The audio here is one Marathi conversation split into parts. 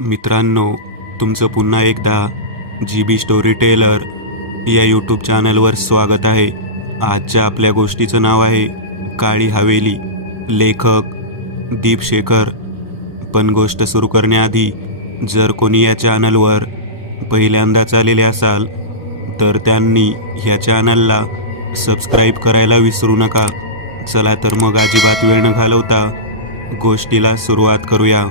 मित्रांनो, तुमचं पुन्हा एकदा GB स्टोरी टेलर या यूट्यूब चॅनलवर स्वागत आहे. आजच्या आपल्या गोष्टीचं नाव आहे काळी हवेली. लेखक दीपशेखर. पण गोष्ट सुरू करण्याआधी जर कोणी या चॅनलवर पहिल्यांदाच आलेले असाल तर त्यांनी ह्या चॅनलला सबस्क्राईब करायला विसरू नका. चला तर मग अजिबात वेळ न घालवता गोष्टीला सुरुवात करूया.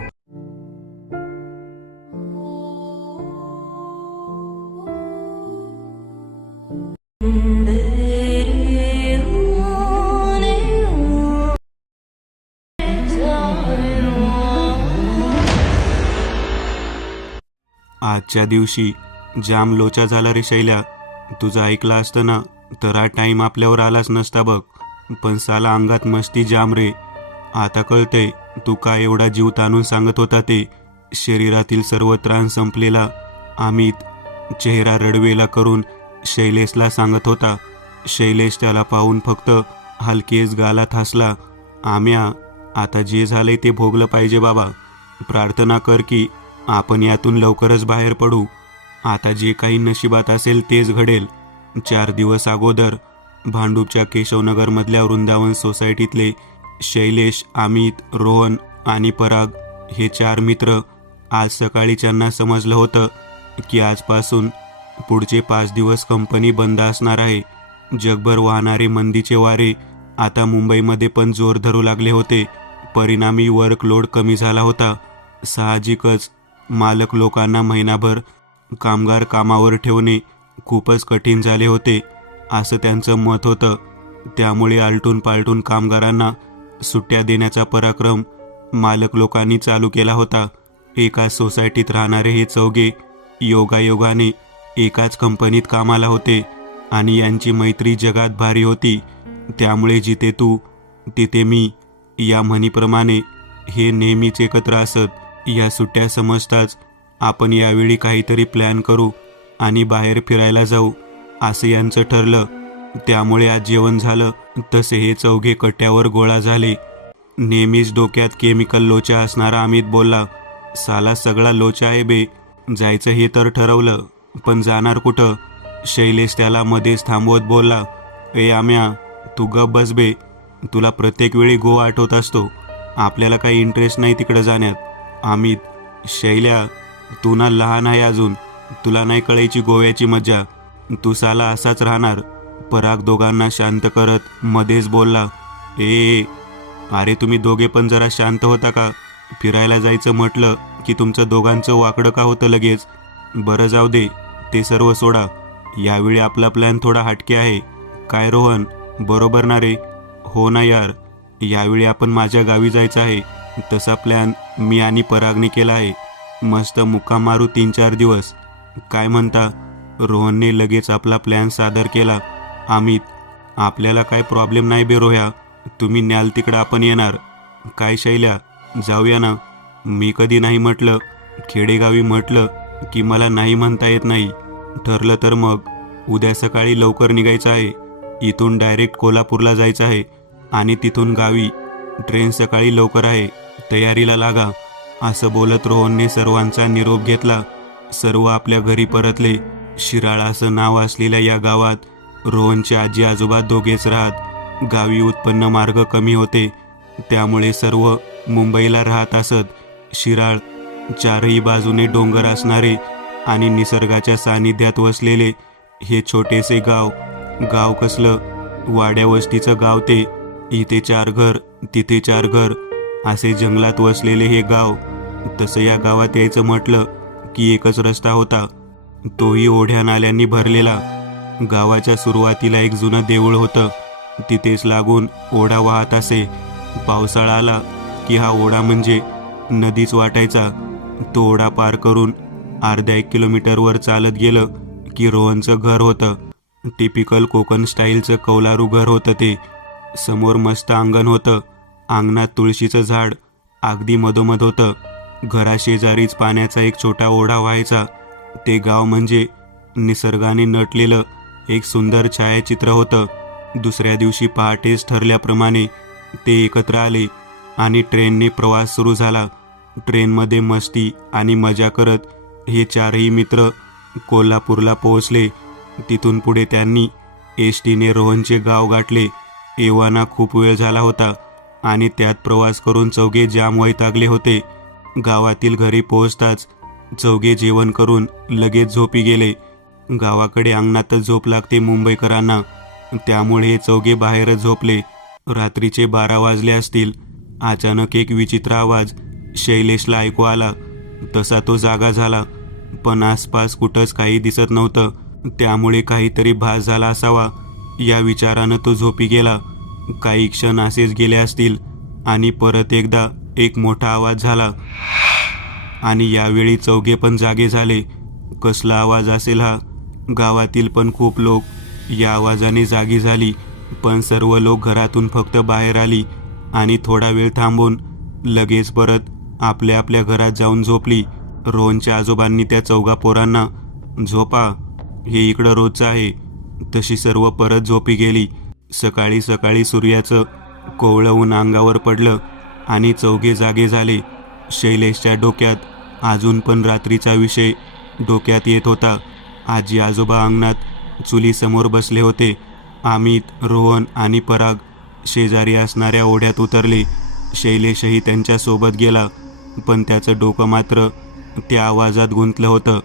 आजच्या दिवशी जाम लोचा झाला रे शैल्या. तुझं ऐकलं असतं ना तर हा टाईम आपल्यावर आलाच नसता बघ. पण साला अंगात मस्ती जाम रे. आता कळतंय तू काय एवढा जीव ताणून सांगत होता ते. शरीरातील सर्व त्राण संपलेला अमित चेहरा रडवेला करून शैलेशला सांगत होता. शैलेश त्याला पाहून फक्त हलकेच गालात हसला. आम्या, आता जे झालंय ते भोगलं पाहिजे बाबा. प्रार्थना कर की आपण यातून लवकरच बाहेर पडू. आता जे काही नशिबात असेल तेच घडेल. 4 दिवस अगोदर भांडूपच्या केशवनगरमधल्या वृंदावन सोसायटीतले शैलेश, अमित, रोहन आणि पराग हे 4 मित्र आज सकाळी त्यांना समजलं होतं की आजपासून पुढचे 5 दिवस कंपनी बंद असणार आहे. जगभर वाहणारे मंदीचे वारे आता मुंबईमध्ये पण जोर धरू लागले होते. परिणामी वर्कलोड कमी झाला होता. साहजिकच मालक लोकांना महिनाभर कामगार कामावर ठेवणे खूपच कठीण झाले होते असं त्यांचं मत होतं. त्यामुळे आलटून पालटून कामगारांना सुट्ट्या देण्याचा पराक्रम मालक लोकांनी चालू केला होता. एकाच सोसायटीत राहणारे हे चौघे योगायोगाने एकाच कंपनीत कामाला होते आणि यांची मैत्री जगात भारी होती. त्यामुळे जिथे तू तिथे मी या म्हणीप्रमाणे हे नेहमीच एकत्र असत. या सुट्ट्या समजताच आपण यावेळी काहीतरी प्लॅन करू आणि बाहेर फिरायला जाऊ असं यांचं ठरलं. त्यामुळे आज जेवण झालं तसे हे चौघे कट्ट्यावर गोळा झाले. नेहमीच डोक्यात केमिकल लोचा असणारा अमित बोलला, साला सगळा लोचा आहे बे. जायचं हे तर ठरवलं पण जाणार कुठं? शैलेश त्याला मध्येच थांबवत बोलला, ए आम्या, तू गप बस बे. तुला प्रत्येक वेळी गोवा आठवत असतो. आपल्याला काही इंटरेस्ट नाही तिकडं जाण्यात. अमित, शैल्या, तू ना लहान आहे अजून. तुला नाही कळायची गोव्याची मजा. तू साला असाच राहणार. पराग दोघांना शांत करत मध्येच बोलला, ए अरे तुम्ही दोघे पण जरा शांत होता का? फिरायला जायचं म्हटलं की तुमचं दोघांचं वाकडं का होतं लगेच? बरं जाऊ दे, ते सर्व सोडा. यावेळी आपला प्लॅन थोडा हटके आहे. काय रोहन, बरोबर ना रे? हो ना यार, यावेळी आपण माझ्या गावी जायचं आहे. तसा प्लॅन मी आणि परागने केला आहे. मस्त मुक्काम मारू 3-4 दिवस. काय म्हणता? रोहनने लगेच आपला प्लॅन सादर केला. अमित, आपल्याला काय प्रॉब्लेम नाही बे रोह्या. तुम्ही न्याल तिकडं आपण येणार. काय शैल्या, जाऊया ना? मी कधी नाही म्हटलं. खेडेगावी म्हटलं की मला नाही म्हणता येत नाही. ठरलं तर मग उद्या सकाळी लवकर निघायचं आहे. इथून डायरेक्ट कोल्हापूरला जायचं आहे आणि तिथून गावी. ट्रेन सकाळी लवकर आहे, तयारीला लागा. असं बोलत रोहनने सर्वांचा निरोप घेतला. सर्व आपल्या घरी परतले. शिराळा असं नाव असलेल्या या गावात रोहनचे आजी आजोबा दोघेच राहत. गावी उत्पन्न मार्ग कमी होते त्यामुळे सर्व मुंबईला राहत असत. शिराळ 4ही बाजूने डोंगर असणारे आणि निसर्गाच्या सानिध्यात वसलेले हे छोटेसे गाव. गाव कसलं, वाड्या वस्तीचं गाव ते. इथे 4 घर, तिथे 4 घर असे जंगलात वसलेले हे गाव. तसं या गावात यायचं म्हटलं की एकच रस्ता होता, तोही ओढ्या नाल्यांनी भरलेला. गावाच्या सुरुवातीला एक जुनं देऊळ होतं. तिथेच लागून ओढा वाहत असे. पावसाळा आला की हा ओढा म्हणजे नदीच वाटायचा. तो ओढा पार करून अर्ध्या 1 किलोमीटरवर चालत गेलं की रोहनचं घर होतं. टिपिकल कोकण स्टाईलचं कौलारू घर होतं ते. समोर मस्त अंगण होतं. अंगणात तुळशीचं झाड अगदी मधोमध होतं. घराशेजारीच पाण्याचा एक छोटा ओढा व्हायचा. ते गाव म्हणजे निसर्गाने नटलेलं एक सुंदर छायाचित्र होतं. दुसऱ्या दिवशी पहाटेच ठरल्याप्रमाणे ते एकत्र आले आणि ट्रेनने प्रवास सुरू झाला. ट्रेनमध्ये मस्ती आणि मजा करत हे चारही मित्र कोल्हापूरला पोहोचले. तिथून पुढे त्यांनी एस टीने रोहनचे गाव गाठले. एव्हाना खूप वेळ झाला होता आणि त्यात प्रवास करून चौघे जाम वैतागले होते. गावातील घरी पोहोचताच चौघे जेवण करून लगेच झोपी गेले. गावाकडे अंगणातच झोप लागते मुंबईकरांना, त्यामुळे हे चौघे बाहेरच झोपले. रात्रीचे 12 वाजले असतील. अचानक एक विचित्र आवाज शैलेशला ऐकू आला. तसा तो जागा झाला, पण आसपास कुठंच काही दिसत नव्हतं. त्यामुळे काहीतरी भास झाला असावा या विचारानं तो झोपी गेला. काही क्षण असेच गेले असतील आणि परत एकदा एक मोठा आवाज झाला आणि यावेळी चौघे पण जागे झाले. कसला आवाज असेल हा? गावातील पण खूप लोक या आवाजाने जागी झाली, पण सर्व लोक घरातून फक्त बाहेर आली आणि थोडा वेळ थांबून लगेच परत आपल्या आपल्या घरात जाऊन झोपली. रोहनच्या आजोबांनी त्या चौघा पोरांना, झोपा, हे इकडं रोजचं आहे. तशी सर्व परत झोपी गेली. सकाळी सकाळी सूर्याचं कोवळं ऊन अंगावर पडलं आणि चौघे जागे झाले. शैलेशच्या डोक्यात अजून पण रात्रीचा विषय डोक्यात येत होता. आजी आजोबा अंगणात चुलीसमोर बसले होते. अमित, रोहन आणि पराग शेजारी असणाऱ्या ओढ्यात उतरले. शैलेशही त्यांच्यासोबत गेला, पण त्याचं डोकं मात्र त्या आवाजात गुंतलं होतं.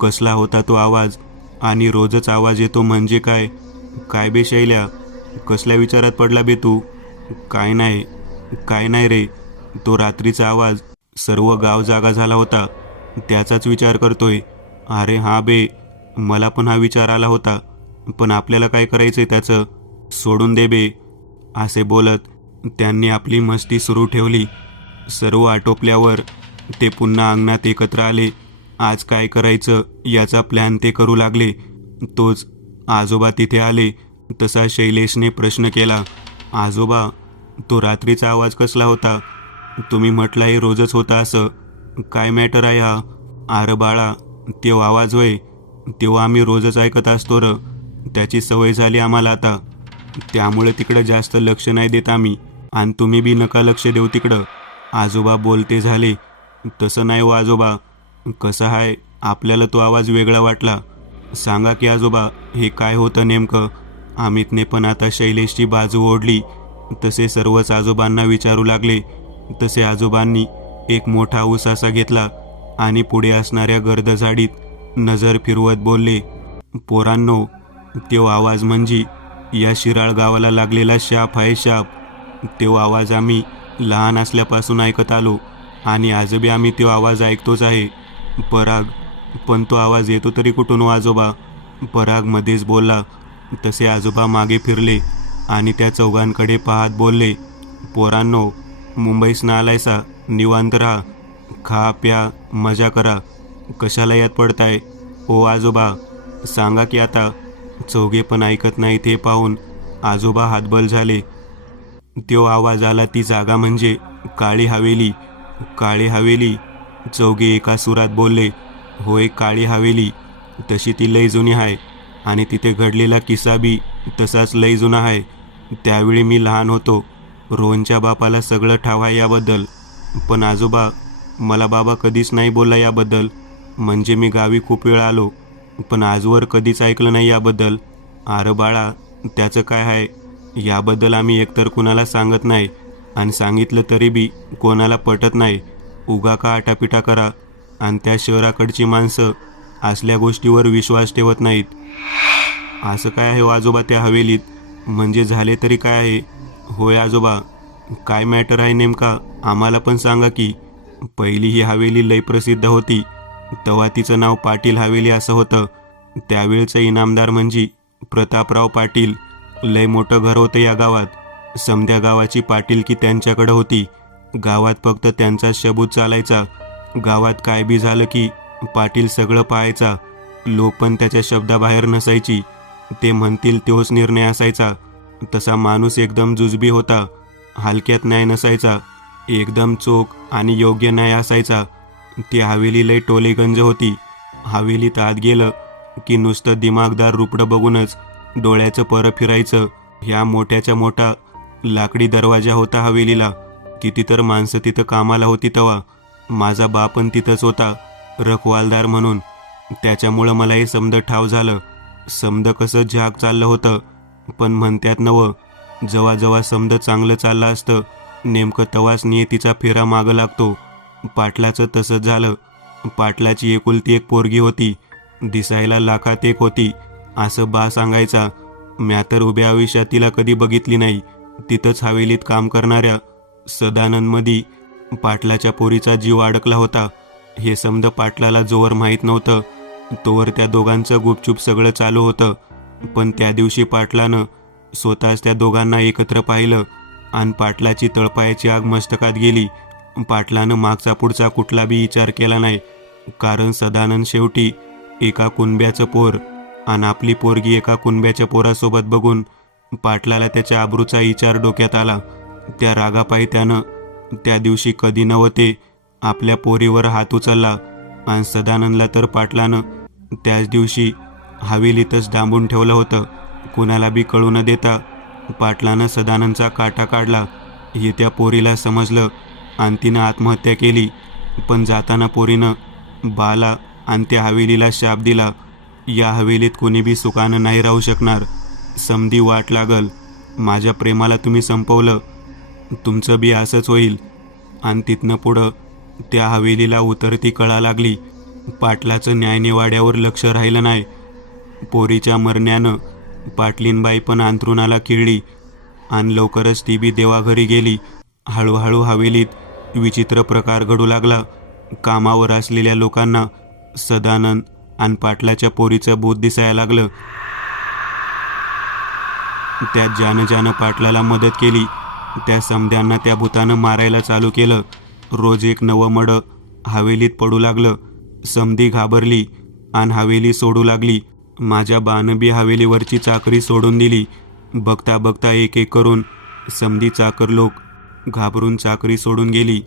कसला होता तो आवाज? आणि रोजच आवाज येतो म्हणजे काय? काय बे शैल्या, कसल्या विचारात पडला बे तू? काय नाही रे, तो रात्रीचा आवाज. सर्व गाव जागा झाला होता, त्याचाच विचार करतोय. अरे हां बे, मला पण हा विचार आला होता, पण आपल्याला काय करायचंय त्याचं? सोडून दे बे. असे बोलत त्यांनी आपली मस्ती सुरू ठेवली. सर्व आटोपल्यावर ते पुन्हा अंगणात एकत्र आले. आज काय करायचं याचा प्लॅन ते करू लागले. तोच आजोबा तिथे आले तसा शैलेशने प्रश्न केला, आजोबा, तो रात्रीचा आवाज कसला होता? तुम्ही म्हटला हे रोजच होता असं. काय मॅटर आहे हा? अरे बाळा, तो आवाज होय, तेव्हा आम्ही रोजच ऐकत असतो र. त्याची सवय झाली आम्हाला आता, त्यामुळे तिकडं जास्त लक्ष नाही देत आम्ही. आणि तुम्ही बी नका लक्ष देऊ तिकडं. आजोबा बोलते झाले. तसं नाही हो आजोबा, कसं आहे, आपल्याला तो आवाज वेगळा वाटला. सांगा की आजोबा, हे काय होतं नेमकं? अमितने पण आता शैलेशची बाजू ओढली. तसे सर्वच आजोबांना विचारू लागले. तसे आजोबांनी एक मोठा उसासा घेतला आणि पुढे असणाऱ्या गर्द झाडीत नजर फिरवत बोलले, पोरांनो, तो आवाज म्हणजे या शिराळ गावाला लागलेला शाप आहे, शाप. तो आवाज आम्ही लहान असल्यापासून ऐकत आलो आणि आजबी आम्ही तो आवाज ऐकतोच आहे. पराग, पण तो आवाज येतो तरी कुठून हो आजोबा? पराग मध्येच बोलला. तसे आजोबा मागे फिरले आणि त्या चौघांकडे पाहत बोलले, पोरांनो, मुंबईसनं आलायसा, निवांत राहा, खा प्या, मजा करा, कशाला यात पडताय? ओ आजोबा, सांगा की आता. चौघे पण ऐकत नाहीत हे पाहून आजोबा हातबल झाले. तो आवाज आला ती जागा म्हणजे काळी हवेली. काळी हवेली? चौघे एका सुरात बोलले. होय, काळी हवेली. तशी ती लई जुनी आहे आणि तिथे घडलेला किस्सा बी तसाच लई जुना आहे. त्यावेळी मी लहान होतो. रोहनच्या बापाला सगळं ठाव आहे याबद्दल. पण आजोबा, मला बाबा कधीच नाही बोलला याबद्दल. म्हणजे मी गावी खूप वेळ आलो, पण आजवर कधीच ऐकलं नाही याबद्दल. अरे बाळा, त्याचं काय आहे? याबद्दल आम्ही एकतर कुणाला सांगत नाही आणि सांगितलं तरी बी कोणाला पटत नाही. उगा का आटापिटा करा. आणि त्या शहराकडची माणसं असल्या गोष्टीवर विश्वास ठेवत नाहीत. असं काय आहे हो आजोबा त्या हवेलीत? म्हणजे झाले तरी काय आहे? होय आजोबा, काय मॅटर आहे नेमका आम्हाला पण सांगा की. पहिली ही हवेली लई प्रसिद्ध होती. तेव्हा तिचं नाव पाटील हवेली असं होतं. त्यावेळचं इनामदार म्हणजे प्रतापराव पाटील. लय मोठं घर होतं या गावात. समध्या गावाची पाटीलकी त्यांच्याकडं होती. गावात फक्त त्यांचा सबूत चालायचा. गावात काय बी झालं की पाटील सगळं पाहायचा. लोक पण त्याच्या शब्दाबाहेर नसायची. ते म्हणतील तोच निर्णय असायचा. तसा माणूस एकदम जुजबी होता. हलक्यात न्याय नसायचा. एकदम चोख आणि योग्य न्याय असायचा. ती हवेली लय टोलेगंज होती. हवेलीत आत गेलं की नुसतं दिमागदार रुपडं बघूनच डोळ्याचं परं फिरायचं. ह्या मोठ्याच्या मोठा लाकडी दरवाजा होता हवेलीला. किती तर माणसं तिथं कामाला होती तेव्हा. माझा बाप पण तिथंच होता, रखवालदार म्हणून. त्याच्यामुळं मला हे समद ठाव झालं. समद कसं जग चाललं होतं. पण म्हणत्यात नवं, जेव्हा जेव्हा समद चांगलं चाललं असतं, नेमकं तवाच नियतीचा फेरा मागं लागतो. पाटलाचं तसंच झालं. पाटलाची एकुलती एक पोरगी होती, दिसायला लाखात एक होती असं बा सांगायचा. म्या तर उभ्या आयुष्यात तिला कधी बघितली नाही. तिथंच हवेलीत काम करणाऱ्या सदानंदमधी पाटलाच्या पोरीचा जीव अडकला होता. हे समद पाटलाला जोवर माहीत नव्हतं, तोवर त्या दोघांचं गुपचूप सगळं चालू होतं. पण त्या दिवशी पाटलानं स्वतःच त्या दोघांना एकत्र पाहिलं आणि पाटलाची तळपायाची आग मस्तकात गेली. पाटलानं मागचा पुढचा कुठला बी विचार केला नाही, कारण सदानंद शेवटी एका कुणब्याचं पोर आणि आपली पोरगी एका कुणब्याच्या पोरासोबत बघून पाटलाला त्याच्या आबरूचा विचार डोक्यात आला. त्या रागापायी त्यानं त्या दिवशी कधी नव्हते आपल्या पोरीवर हात उचलला आणि सदानंदला तर पाटलानं त्याच दिवशी हवेलीतच डांबून ठेवलं होतं. कुणाला बी कळू न देता पाटलानं सदानंदचा काटा काढला. हे त्या पोरीला समजलं आणि तिनं आत्महत्या केली. पण जाताना पोरीनं बाला आणि त्या हवेलीला शाप दिला, या हवेलीत कोणी बी सुखानं नाही राहू शकणार. समधी वाट लागल. माझ्या प्रेमाला तुम्ही संपवलं, तुमचं बी असंच होईल. आणि तिथनं पुढं त्या हवेलीला उतरती कळा लागली. पाटलाचं न्यायनिवाड्यावर लक्ष राहिलं नाही. पोरीच्या मरण्यानं पाटलीनबाई पण अंथरुणाला किळली आणि लवकरच ती बी देवाघरी गेली. हळूहळू हवेलीत विचित्र प्रकार घडू लागला. कामावर असलेल्या लोकांना सदानंद आणि पाटलाच्या पोरीचं भूत दिसायला लागलं. त्यात ज्यानं पाटलाला मदत केली त्या समध्यांना त्या भूतानं मारायला चालू केलं. रोज एक नवं मडं हवेलीत पडू लागलं. समधी घाबरली आणि हवेली सोडू लागली. माझ्या बानं बी हवेलीवरची चाकरी सोडून दिली. बघता बघता एक एक करून समधी चाकर लोक घाबरून चाकरी सोडून गेली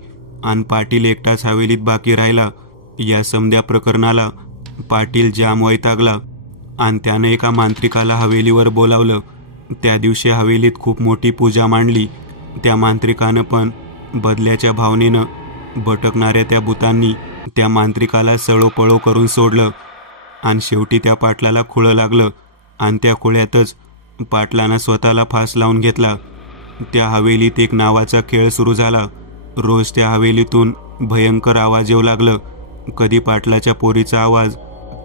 आणि पाटील एकटाच हवेलीत बाकी राहिला. या समध्या प्रकरणाला पाटील जाम वैतागला आणि त्यानं एका मांत्रिकाला हवेलीवर बोलावलं. त्या दिवशी हवेलीत खूप मोठी पूजा मांडली. त्या मांत्रिकानं पण बदल्याच्या भावनेनं भटकणाऱ्या त्या भूतांनी त्या मांत्रिकाला सळोपळो करून सोडलं आणि शेवटी त्या पाटलाला खुळं लागलं आणि त्या खुळ्यातच पाटलानं स्वतःला फास लावून घेतला. त्या हवेलीत एक नावाचा खेळ सुरू झाला. रोज त्या हवेलीतून भयंकर आवाज येऊ लागलं. कधी पाटलाच्या पोरीचा आवाज,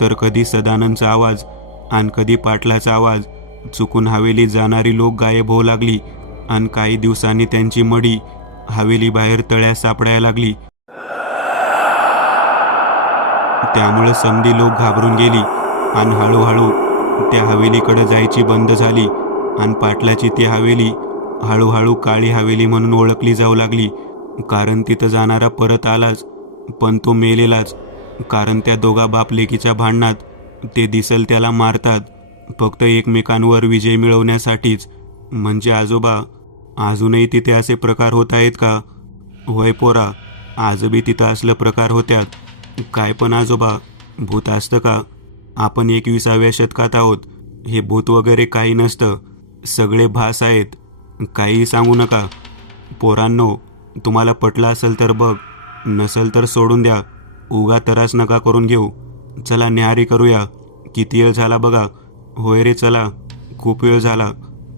तर कधी सदानंदचा आवाज आणि कधी पाटलाचा आवाज. चुकून हवेलीत जाणारी लोक गायब होऊ लागली आणि काही दिवसांनी त्यांची मडी हवेली बाहेर तळ्यात सापडायला लागली. त्यामुळे समधी लोक घाबरून गेली आणि हळूहळू त्या हवेलीकडे जायची बंद झाली आणि पाटलाची ती हवेली हळूहळू काळी हवेली म्हणून ओळखली जाऊ लागली. कारण तिथं जाणारा परत आलाच, पण तो मेलेलाच. कारण त्या दोघा बाप लेकीच्या भांडणात ते दिसल त्याला मारतात, फक्त एकमेकांवर विजय मिळवण्यासाठीच. म्हणजे आजोबा, अजूनही तिथे असे प्रकार होत आहेत का? होय पोरा, आज बी तिथं असलं प्रकार होत्यात. काय पण आजोबा, भूत असतं का? आपण 21व्या शतकात आहोत. हे भूत वगैरे काही नसतं, सगळे भास आहेत. काहीही सांगू नका. पोरांनो, तुम्हाला पटलं असेल तर बघ, नसेल तर सोडून द्या. उगा त्रास नका करून घेऊ. चला न्याहारी करूया. किती वेळ झाला बघा. होय रे, चला. खूप वेळ झाला.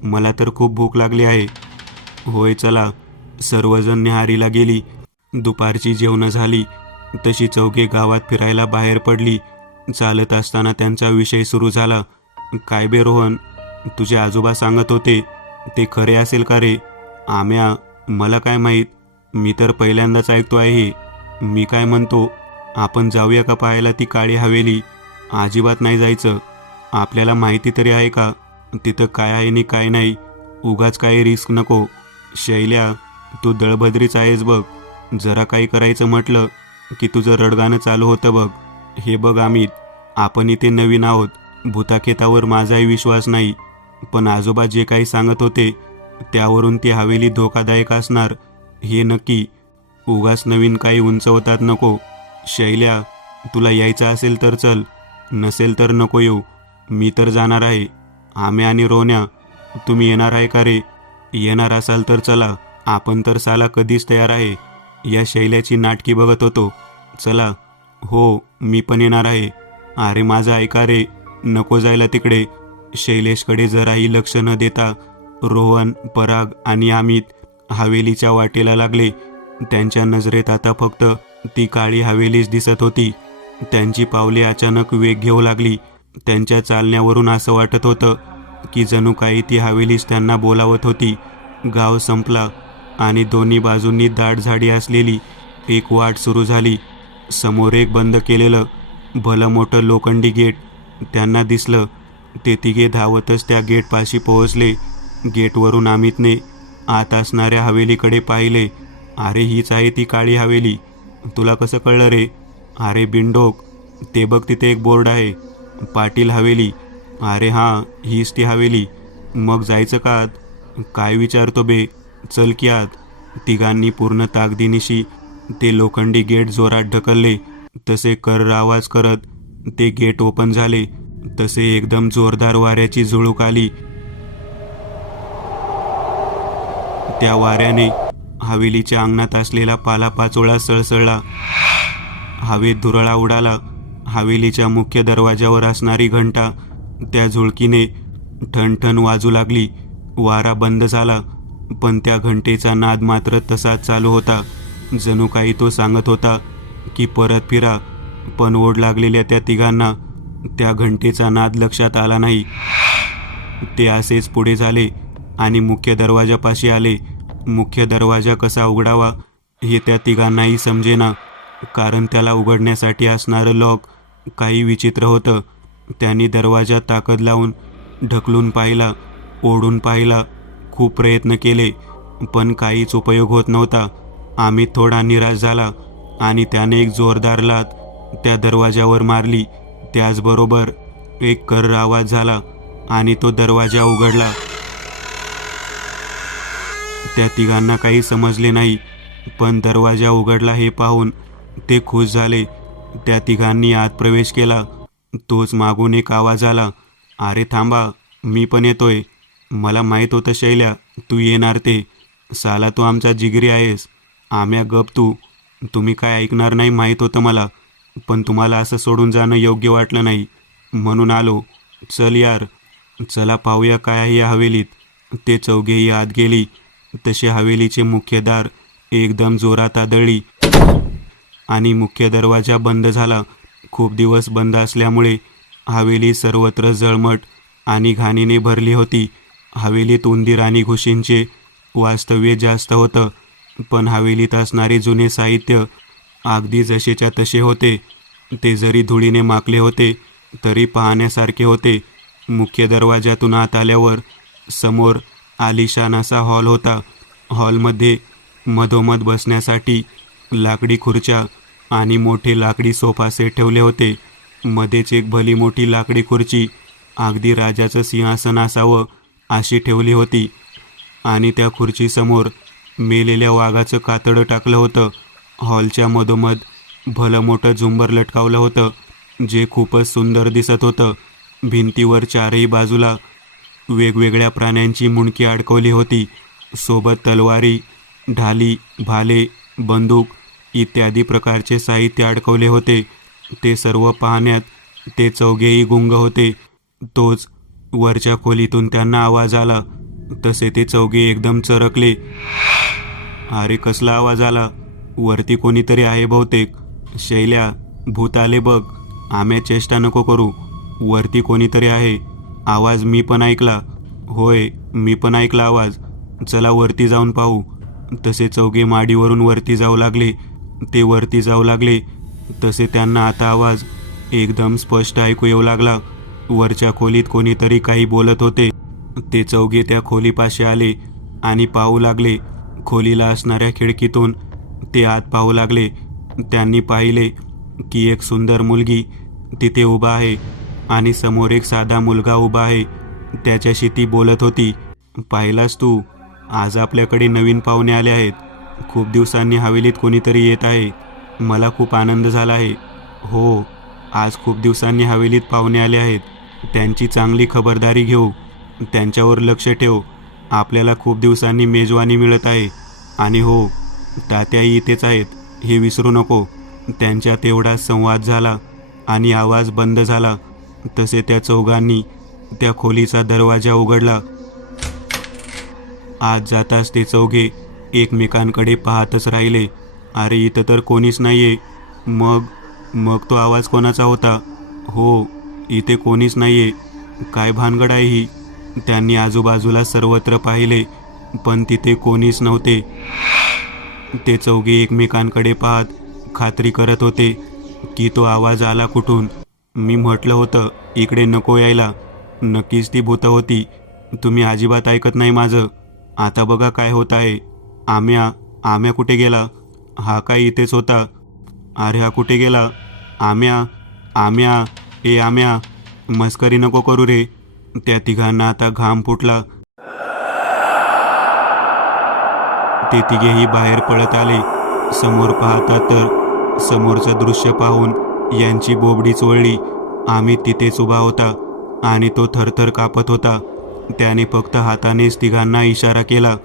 मला तर खूप भूक लागली आहे. होय चला. सर्वजण न्याहारीला गेली. दुपारची जेवणं झाली तशी चौघे गावात फिरायला बाहेर पडली. चालत असताना त्यांचा विषय सुरू झाला. काय बे रोहन, तुझे आजोबा सांगत होते ते खरे असेल का रे? आम्या, मला काय माहीत, मी तर पहिल्यांदाच ऐकतो आहे हे. मी काय म्हणतो, आपण जाऊया का पाहायला ती काळी हवेली? अजिबात नाही जायचं. आपल्याला माहिती तरी आहे का तिथं काय आहे आणि काय नाही? उगाच काही रिस्क नको. शैल्या, तू दळभद्रीच आहेस बघ. जरा काही करायचं म्हटलं की तुझं रडगाणं चालू होतं बघ. हे बघ अमित, आपण इथे नवीन आहोत. भूताखेतावर माझाही विश्वास नाही, पण आजोबा जे काही सांगत होते त्यावरून ती हवेली धोकादायक असणार हे नक्की. उगाच नवीन काही उंचवतात नको. शैल्या, तुला यायचं असेल तर चल, नसेल तर नको येऊ. मी तर जाणार आहे. आम्ही आणि रोन्या, तुम्ही येणार आहे का रे? येणार असाल तर चला. आपण तर साला कधीच तयार आहे. या शैल्याची नाटकी बघत होतो. चला. हो, मी पण येणार आहे. अरे माझं ऐका रे, नको जायला तिकडे. शैलेशकडे जराही लक्ष न देता रोहन, पराग आणि अमित हवेलीच्या वाटेला लागले. त्यांच्या नजरेत आता फक्त ती काळी हवेलीच दिसत होती. त्यांची पावले अचानक वेग घेऊ लागली. त्यांच्या चालण्यावरून असं वाटत होतं की जणू काही ती हवेलीच त्यांना बोलावत होती. गाव संपला आणि दोन्ही बाजूंनी दाट झाडी असलेली एक वाट सुरू झाली. समोर एक बंद केलेलं भलं मोठं लोखंडी गेट त्यांना दिसलं. ते तिघे धावतच त्या गेटपाशी पोहोचले. गेटवरून अमितने आत असणाऱ्या हवेलीकडे पाहिले. अरे हीच आहे ती काळी हवेली. तुला कसं कळलं रे? अरे बिंडोक, ते बघ तिथे एक बोर्ड आहे, पाटील हवेली. अरे हां, हीच ती हवेली. मग जायचं का आत? काय विचारतो बे, चल की आत. तिघांनी पूर्ण ताकदीनिशी ते लोखंडी गेट जोरात ढकलले. तसे कर्र आवाज करत ते गेट ओपन झाले. तसे एकदम जोरदार वाऱ्याची झुळूक आली. त्या वाऱ्याने हवेलीच्या अंगणात असलेला पालापाचोळा सळसळला. हवेत धुरळा उडाला. हवेलीच्या मुख्य दरवाजावर असणारी घंटा त्या झुळकीने ठणठण वाजू लागली. वारा बंद झाला, पण त्या घंटेचा नाद मात्र तसाच चालू होता. जणू काही तो सांगत होता की परत फिरा. पण ओढ लागलेल्या त्या तिघांना त्या घंटेचा नाद लक्षात आला नाही. ते असेच पुढे झाले आणि मुख्य दरवाजापाशी आले. मुख्य दरवाजा कसा उघडावा हे त्या तिघांनाही समजेना, कारण त्याला उघडण्यासाठी असणारं लॉक काही विचित्र होतं. त्यांनी दरवाजा ताकद लावून ढकलून पाहिला, ओढून पाहिला, खूप प्रयत्न केले, पण काहीच उपयोग होत नव्हता. अमित थोडा निराश झाला आणि त्याने एक जोरदार लाथ त्या दरवाजावर मारली. त्याचबरोबर एक कर्र आवाज झाला आणि तो दरवाजा उघडला. त्या तिघांना काही समजले नाही, पण दरवाजा उघडला हे पाहून ते खुश झाले. त्या तिघांनी आत प्रवेश केला. तोच मागून एक आवाज आला, अरे थांबा, मी पण येतोय. मला माहीत होतं शैल्या तू येणार ते. साला तू आमचा जिगरी आहेस. आम्या गप तू. तुम्ही काय ऐकणार नाही माहीत होतं मला, पण तुम्हाला असं सोडून जाणं योग्य वाटलं नाही म्हणून आलो. चल यार, चला पाहूया काय आहे या हवेलीत. ते चौघेही आत गेली. तसे हवेलीचे मुख्य दार एकदम जोरात आदळली आणि मुख्य दरवाजा बंद झाला. खूप दिवस बंद असल्यामुळे हवेली सर्वत्र जळमट आणि घाणीने भरली होती. हवेलीत उंदीर आणि घुशींचे वास्तव्य जास्त होतं, पण हवेलीत असणारे जुने साहित्य अगदी जसेच्या तसे होते. ते जरी धुळीने माखले होते तरी पाहण्यासारखे होते. मुख्य दरवाजातून आत आल्यावर समोर आलिशान असा हॉल होता. हॉलमध्ये मधोमध बसण्यासाठी लाकडी खुर्च्या आणि मोठे लाकडी सोफा सेट ठेवले होते. मध्येच एक भली मोठी लाकडी खुर्ची अगदी राजाचं सिंहासन असावं अशी ठेवली होती आणि त्या खुर्चीसमोर मेलेल्या वाघाचं कातडं टाकलं होतं. हॉलच्या मधोमध भलं मोठं झुंबर लटकावलं होतं, जे खूपच सुंदर दिसत होतं. भिंतीवर चारही बाजूला वेगवेगळ्या प्राण्यांची मुंडकी अडकवली होती. सोबत तलवारी, ढाली, भाले, बंदूक इत्यादी प्रकारचे साहित्य अडकवले होते. ते सर्व पाहण्यात ते चौघेही गुंग होते. तोच वरच्या खोलीतून त्यांना आवाज आला. तसे ते चौघे एकदम चरकले. अरे कसला आवाज आला? वरती कोणीतरी आहे बहुतेक. शैल्या, भूत आले बघ. आम्ही चेष्टा नको करू. वरती कोणीतरी आहे. आवाज मी पण ऐकला. होय, मी पण ऐकला आवाज. चला वरती जाऊन पाहू. तसे चौघे माडीवरून वरती जाऊ लागले. ते वरती जाऊ लागले तसे त्यांना आता आवाज एकदम स्पष्ट ऐकू येऊ लागला. वरच्या खोलीत कोणीतरी काही बोलत होते. ते चौघे त्या खोलीपाशी आले आणि पाहू लागले. खोलीला असणाऱ्या खिडकीतून ते आत पाहू लागले. त्यांनी पाहिले की एक सुंदर मुलगी तिथे उभा आहे आणि समोर एक साधा मुलगा उभा आहे. त्याच्याशी ती बोलत होती. पाहिलास तू, आज आपल्याकडे नवीन पाहुणे आले आहेत. खूप दिवसांनी हवेलीत कोणीतरी येत आहे. मला खूप आनंद झाला आहे. हो, आज खूप दिवसांनी हवेलीत पाहुणे आले आहेत. त्यांची चांगली खबरदारी घेऊ. त्यांच्यावर लक्ष ठेव. आपल्याला खूप दिवसांनी मेजवानी मिळत आहे. आणि हो, तात्याही इथेच आहेत, हे विसरू नको. त्यांच्यात एवढा संवाद झाला आणि आवाज बंद झाला तसे त्या चौघांनी त्या खोलीचा दरवाजा उघडला. आत जाताच ते चौघे एकमेकांकडे पाहतच राहिले. अरे इथं तर कोणीच नाहीये. मग मग तो आवाज कोणाचा होता? हो, इथे कोणीच नाहीये. काय भानगड आहे ही? त्यांनी आजूबाजूला सर्वत्र पाहिले पण तिथे कोणीच नव्हते. ते चौघे एकमेकांकडे पाहत खात्री करत होते की तो आवाज आला कुठून. मी म्हटलं होतं इकडे नको यायला. नक्कीच ती भूतं होती. तुम्ही अजिबात ऐकत नाही माझं. आता बघा काय होत आहे. आम्या आम्या कुठे गेला? हा काय इथेच होता. अरे हा कुठे गेला? आम्या आम्या ए आम्या, मस्करी नको करू रे. त्या तिघांना आता घाम फुटला. ते तिघेही बाहेर पळत आले. समोर पाहता तर समोरचं दृश्य पाहून यांची बोबडी चोळली. आम्ही तिथेच उभा होता आणि तो थरथर कापत होता. त्याने फक्त हातानेच तिघांना इशारा केला.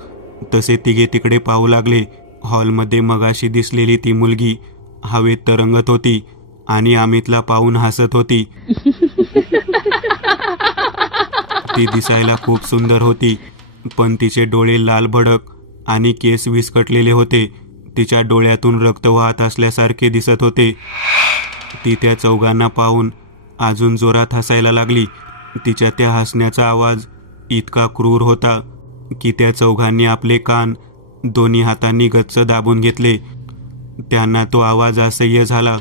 तसे तिघे तिकडे पाहू लागले. हॉलमध्ये मगाशी दिसलेली ती मुलगी हवेत तरंगत होती आणि अमितला पाहून हसत होती. ती दिसायला खूप सुंदर होती पण तिचे डोळे लाल भडक आणि केस विस्कटलेले होते. तिच्या डोळ्यातून रक्त वाहत असल्यासारखे दिसत होते. ती त्या चौघांना पाहून अजून जोरात हसायला लागली. तिच्या त्या हसण्याचा आवाज इतका क्रूर होता की त्या चौघांनी आपले कान दोन्ही हातांनी गच्च दाबून घेतले. त्यांना तो आवाज असह्य झाला.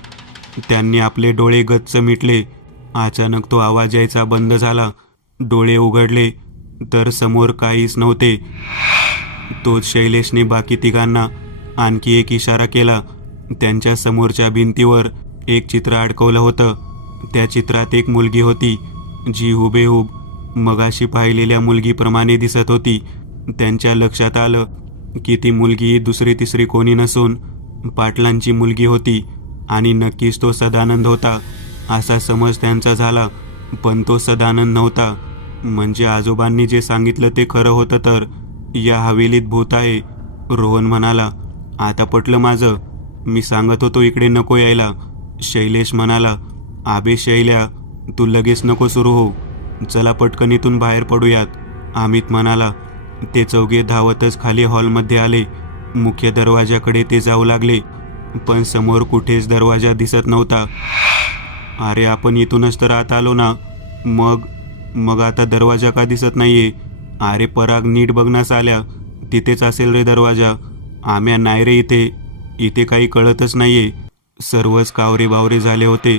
त्यांनी आपले डोळे गच्च मिटले. अचानक तो आवाज यायचा बंद झाला. डोळे उघडले तर समोर काहीच नव्हते. तोच शैलेशने बाकी तिघांना आणखी एक इशारा केला. त्यांच्या समोरच्या भिंतीवर एक चित्र अडकवलं होतं. त्या चित्रात एक मुलगी होती जी हुबेहूब मगाशी पाहिलेल्या मुलगीप्रमाणे दिसत होती. त्यांच्या लक्षात आलं की ती मुलगी दुसरी तिसरी कोणी नसून पाटलांची मुलगी होती आणि नक्कीच तो सदानंद होता असा समज त्यांचा झाला. पण तो सदानंद नव्हता. म्हणजे आजोबांनी जे सांगितलं ते खरं होतं तर या हवेलीत भूत आहे. रोहन म्हणाला. आता पटलं माझं. मी सांगत होतो इकडे नको यायला. शैलेश म्हणाला. आबे शैल्या, तू लगेच नको सुरू हो. चला पटकन इथून बाहेर पडूयात. अमित म्हणाला. ते चौघे धावतच खाली हॉलमध्ये आले. मुख्य दरवाजाकडे ते जाऊ लागले पण समोर कुठेच दरवाजा दिसत नव्हता. अरे आपण इथूनच तर आत आलो ना. मग आता दरवाजा का दिसत नाहीये? अरे पराग नीट बघण्यास आल्या. तिथेच असेल रे दरवाजा. आम्या नाही रे इथे काही कळतच नाहीये. सर्वच कावरे बावरे झाले होते.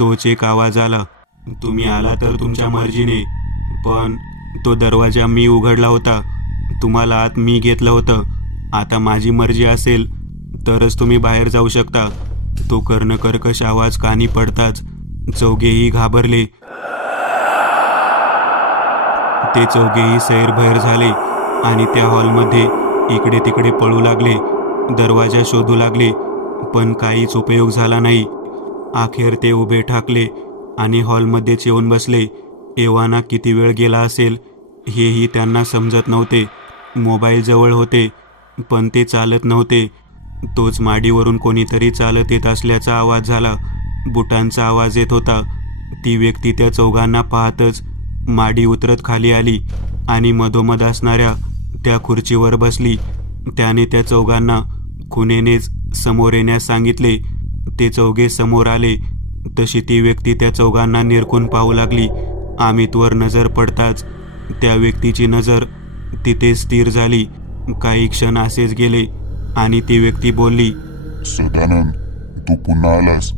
तोच एक आवाज आला. तुम्ही आला तर तुमच्या मर्जीने, पण तो दरवाजा मी उघडला होता. तुम्हाला आत मी घेतलं होतं. आता माझी मर्जी असेल तरच तुम्ही बाहेर जाऊ शकता. तो कर्णकर्कश आवाज कानी पडताच चौघेही घाबरले. ते चौघेही सैरभैर झाले आणि त्या हॉलमध्ये इकडे तिकडे पळू लागले. दरवाजा शोधू लागले पण काहीच उपयोग झाला नाही. अखेर ते उभे ठाकले आणि हॉलमध्येच येऊन बसले. एव्हाना किती वेळ गेला असेल हेही त्यांना समजत नव्हते. मोबाईल जवळ होते पण ते चालत नव्हते. तोच माडीवरून कोणीतरी चालत येत असल्याचा आवाज झाला. बुटांचा आवाज येत होता. ती व्यक्ती त्या चौघांना पाहतच माडी उतरत खाली आली आणि मधोमध असणाऱ्या त्या खुर्चीवर बसली. त्याने त्या चौघांना खुनेनेच समोर येण्यास सांगितले. ते चौघे समोर आले तशी ती व्यक्ती त्या चौघांना निरखून पाहू लागली. अमितवर नजर पडताच त्या व्यक्तीची नजर तिथे स्थिर झाली. काही क्षण असेच गेले आणि ती व्यक्ती बोलली. सदानंद, तू पुन्हा आलास.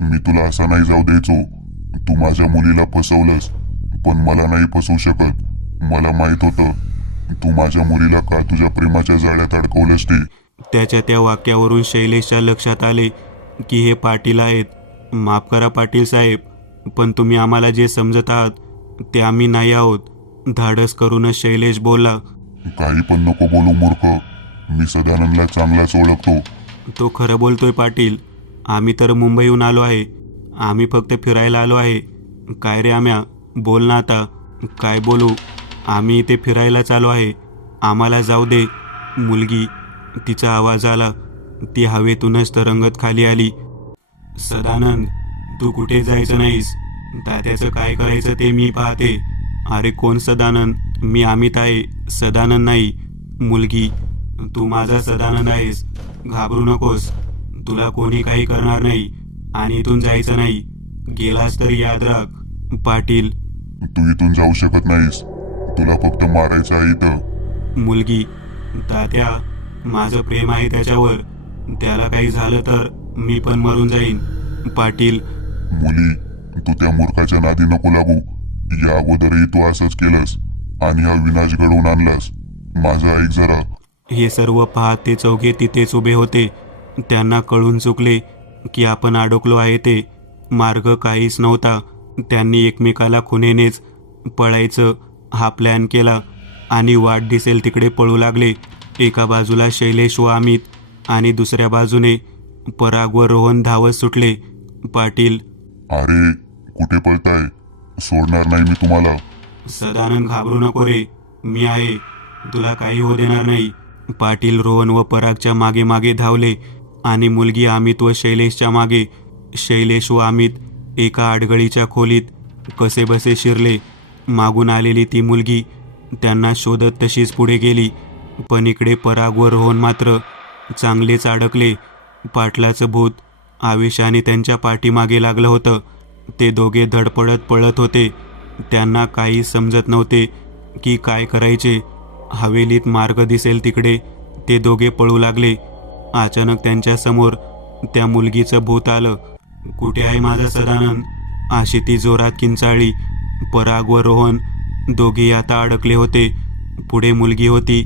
मी तुला असा नाही जाऊ द्यायचो. तू माझ्या मुलीला फसवलंस पण मला नाही फसवू शकत. मला माहित होतं तू माझ्या मुलीला का तुझ्या प्रेमाच्या जाळ्यात अडकवलंस ते. त्याच्या त्या वाक्यावरून शैलेशच्या लक्षात आले की हे पाटील आहेत. माफ करा पाटील साहेब, पण तुम्ही आम्हाला जे समजत आहात ते आम्ही नाही आहोत. धाडस करूनच शैलेश बोलला. काही पण नको बोलू मूर्ख. मी सदानंदला चांगलाच ओळखतो. तो खरं बोलतोय पाटील. आम्ही तर मुंबईहून आलो आहे. आम्ही फक्त फिरायला आलो आहे. काय रे आम्या, बोल ना आता. काय बोलू? आम्ही इथे फिरायलाच आलो आहे. आम्हाला जाऊ दे. मुलगी तिचा आवाज आला. ती हवेतूनच तरंगत खाली आली. सदानंद, तू कुठे जायचं नाहीस. तात्याचं काय करायचं ते मी पाहते. अरे कोण सदानंद? मी अमित आहे, सदानंद नाही. मुलगी, तू माझा सदानंद आहेस. घाबरू नकोस. तुला कोणी काही करणार नाही आणि इथून जायचं नाही. गेलास तर याद राख. पाटील. तू इथून जाऊ शकत नाहीस. तुला फक्त मारायचं आहे इथं. मुलगी, तात्या, माझं प्रेम आहे त्याच्यावर. त्याला काही झालं तर मी पण मरून जाईन. पाटील. मुली, तू त्या मूर्खाच्या नादी नको लागू. या अगोदरही तू असंच केलंस आणि हा विनाश घडवून आणलास. माझं ऐक जरा. हे सर्व पाहत ते चौघे तिथेच उभे होते. त्यांना कळून चुकले की आपण अडकलो आहे ते. मार्ग काहीच नव्हता. त्यांनी एकमेकाला खुनेनेच पळायचं हा प्लॅन केला आणि वाट दिसेल तिकडे पळू लागले. एका बाजूला शैलेश व अमित आणि दुसऱ्या बाजूने पराग व रोहन धावत सुटले. पाटील. अरे कुठे पळताय? सोडणार नाही मी तुम्हाला. सदानंद, घाबरू नको रे. मी आहे. तुला काही होऊ देणार नाही. पाटील रोहन व परागच्या मागे मागे धावले आणि मुलगी अमित व शैलेशच्या मागे. शैलेश व अमित एका अडगळीच्या खोलीत कसेबसे शिरले. मागून आलेली ती मुलगी त्यांना शोधत तशीच पुढे गेली. पण इकडे पराग व रोहन मात्र चांगलेच अडकले. पाटलाचं भूत आवेशाने त्यांच्या पाठीमागे लागलं होतं. ते दोघे धडपडत पळत होते. त्यांना काही समजत नव्हते की काय करायचे. हवेलीत मार्ग दिसेल तिकडे ते दोघे पळू लागले. अचानक त्यांच्या समोर त्या मुलगीचं भूत आलं. कुठे आहे माझा सदानंद? अशी ती जोरात किंचाळली. पराग व रोहन दोघेही आता अडकले होते. पुढे मुलगी होती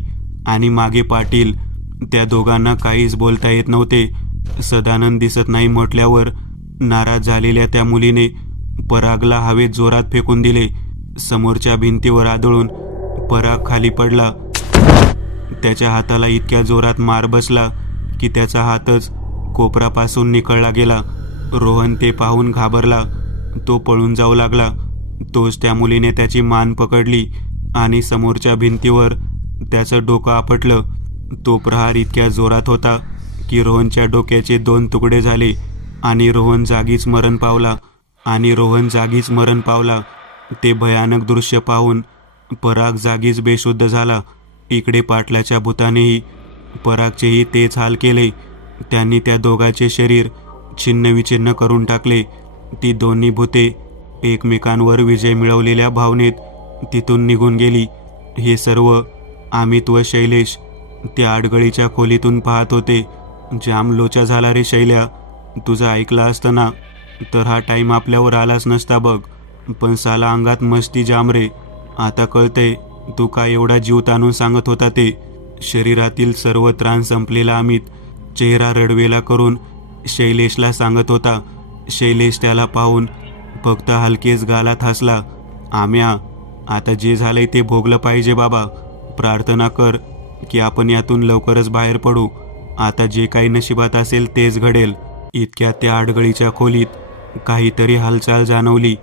आणि मागे पाटील. त्या दोघांना काहीच बोलता येत नव्हते. सदानंद दिसत नाही म्हटल्यावर नाराज झालेल्या त्या मुलीने परागला हवेत जोरात फेकून दिले. समोरच्या भिंतीवर आदळून पराग खाली पडला. त्याच्या हाताला इतक्या जोरात मार बसला की त्याचा हातच कोपरापासून निखळला गेला. रोहन ते पाहून घाबरला. तो पळून जाऊ लागला. तोच त्या मुलीने त्याची मान पकडली आणि समोरच्या भिंतीवर त्याचं डोकं आपटलं. तो प्रहार इतक्या जोरात होता की रोहनच्या डोक्याचे 2 तुकडे झाले आणि रोहन जागीच मरण पावला. ते भयानक दृश्य पाहून पराग जागीच बेशुद्ध झाला. इकडे पाटलाच्या भूतानेही परागचेही तेच हाल केले. त्यांनी त्या दोघांचे शरीर छिन्नविछिन्न करून टाकले. ती दोन्ही भूते एकमेकांवर विजय मिळवलेल्या भावनेत तिथून निघून गेली. हे सर्व अमित व शैलेश त्या आडगळीच्या खोलीतून पाहत होते. जाम लोचा झाला रे शैल्या. तुझं ऐकलं असतं ना तर हा टाईम आपल्यावर आलाच नसता बघ. पण साला अंगात मस्ती जाम रे. आता कळतंय तू काय एवढा जीव ताणून सांगत होता ते. शरीरातील सर्व त्राण संपलेला अमित चेहरा रडवेला करून शैलेशला सांगत होता. शैलेश त्याला पाहून फक्त हलकेच गालात हसला. आम्या, आता जे झालंय ते भोगलं पाहिजे बाबा. प्रार्थना कर की आपण यातून लवकरच बाहेर पडू. आता जे काही नशिबात असेल तेच घडेल. इतक्यात त्या आडगळीच्या खोलीत काहीतरी हालचाल जाणवली.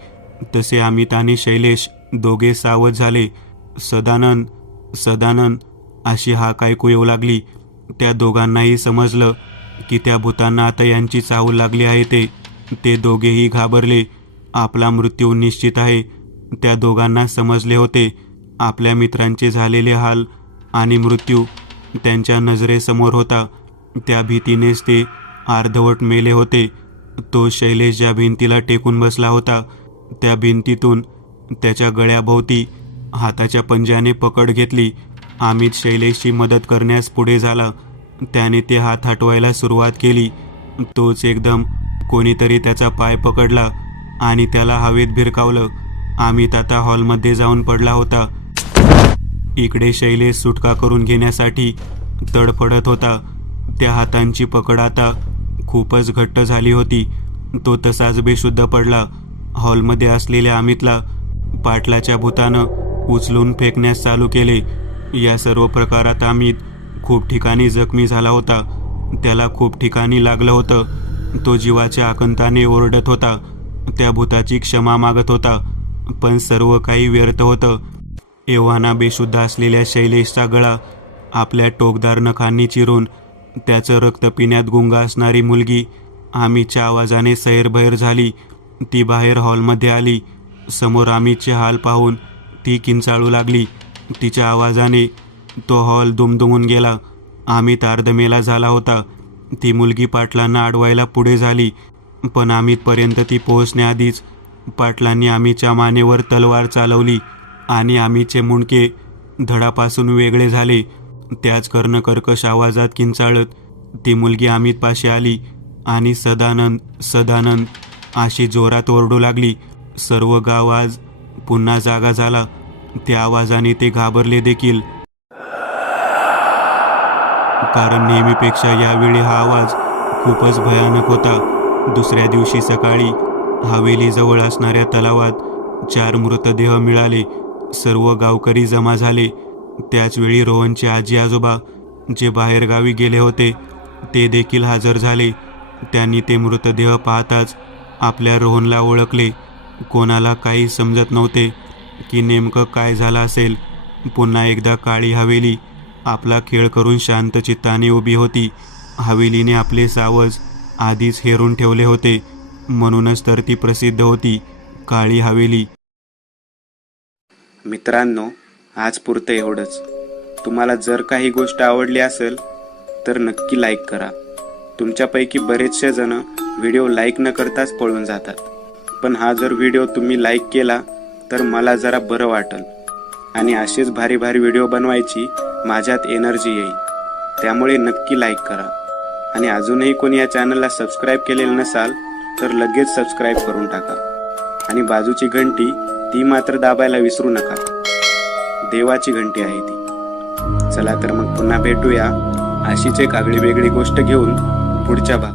तसे अमित आणि शैलेश दोघे सावध झाले. सदानंद, सदानंद अशी हाक ऐकू येऊ लागली. त्या दोघांनाही समजलं की त्या भूतांना आता यांची चाहूल लागली आहे. ते दोघेही घाबरले. आपला मृत्यू निश्चित आहे. त्या दोघांना समजले होते आपल्या मित्रांचे झालेले हाल आणि मृत्यू त्यांच्या नजरेसमोर होता. त्या भीतीनेच ते अर्धवट मेले होते. तो शैलेश ज्या भिंतीला टेकून बसला होता त्या भिंतीतून त्याच्या गळ्याभोवती हाताच्या पंजाने पकड घेतली. अमित शैलेशची मदत करण्यास पुढे झाला. त्याने ते हात हटवायला सुरुवात केली. तोच एकदम कोणीतरी त्याचा पाय पकडला आणि त्याला हवेत भिरकावलं. अमित आता हॉलमध्ये जाऊन पडला होता. इकडे शैलेश सुटका करून घेण्यासाठी तडफडत होता. त्या हातांची पकड आता खूपच घट्ट झाली होती. तो तसाच बेशुद्ध पडला. हॉलमध्ये असलेल्या अमितला पाटलाच्या भूतानं उचलून फेकण्यास चालू केले. या सर्व प्रकारात अमित खूप ठिकाणी जखमी झाला होता. त्याला खूप ठिकाणी लागलं होतं. तो जीवाच्या आकंताने ओरडत होता. त्या भूताची क्षमा मागत होता. पण सर्व काही व्यर्थ होतं. एव्हाना बेशुद्ध असलेल्या शैलेशचा गळा आपल्या टोकदार नखांनी चिरून त्याचं रक्त पिण्यात गुंग असणारी मुलगी आमितच्या आवाजाने सैरभैर झाली. ती बाहेर हॉलमध्ये आली. समोर अमितचे हाल पाहून ती किंचाळू लागली. तिच्या आवाजाने तो हॉल दुमदुमून गेला. अमित अर्धमेला झाला होता. ती मुलगी पाटलांना अडवायला पुढे झाली, पण अमितपर्यंत ती पोहोचण्याआधीच पाटलांनी अमितच्या मानेवर तलवार चालवली आणि अमितचे मुंडके धडापासून वेगळे झाले. त्याच कर्णकर्कश आवाजात किंचाळत ती मुलगी अमितपाशी आली आणि सदानंद सदानंद अशी जोरात ओरडू लागली. सर्व गाव आज पुन्हा जागा झाला. त्या आवाजाने ते घाबरले देखील, कारण नेहमीपेक्षा यावेळी हा आवाज खूपच भयानक होता. दुसऱ्या दिवशी सकाळी हवेलीजवळ असणाऱ्या तलावात 4 मृतदेह मिळाले. सर्व गावकरी जमा झाले. त्याचवेळी रोहनचे आजी आजोबा जे बाहेरगावी गेले होते ते देखील हजर झाले. त्यांनी ते मृतदेह पाहताच आपल्या रोहनला ओळखले. कोणाला काही समजत नव्हते की नेमकं काय झालं असेल. पुन्हा एकदा काळी हवेली आपला खेळ करून शांत चित्ताने उभी होती. हवेलीने आपले सावज आधीच हेरून ठेवले होते, म्हणूनच तर ती प्रसिद्ध होती, काळी हवेली. मित्रांनो, आज पुरतं एवढंच. तुम्हाला जर काही गोष्ट आवडली असेल तर नक्की लाईक करा. तुमच्यापैकी बरेचसे जण व्हिडिओ लाईक न करताच पळून जातात, पण हा जर व्हिडिओ तुम्ही लाईक केला तर मला जरा बरं वाटेल आणि असेच भारी भारी व्हिडिओ बनवायची माझ्यात एनर्जी येईल. त्यामुळे नक्की लाईक करा. आणि अजूनही कोणी या चॅनलला सबस्क्राईब केलेलं नसाल तर लगेच सबस्क्राईब करून टाका. आणि बाजूची घंटी ती मात्र दाबायला विसरू नका. देवाची घंटी आहे ती. चला तर मग पुन्हा भेटूया अशीच एक आगळी वेगळी गोष्ट घेऊन पुढच्या भागात.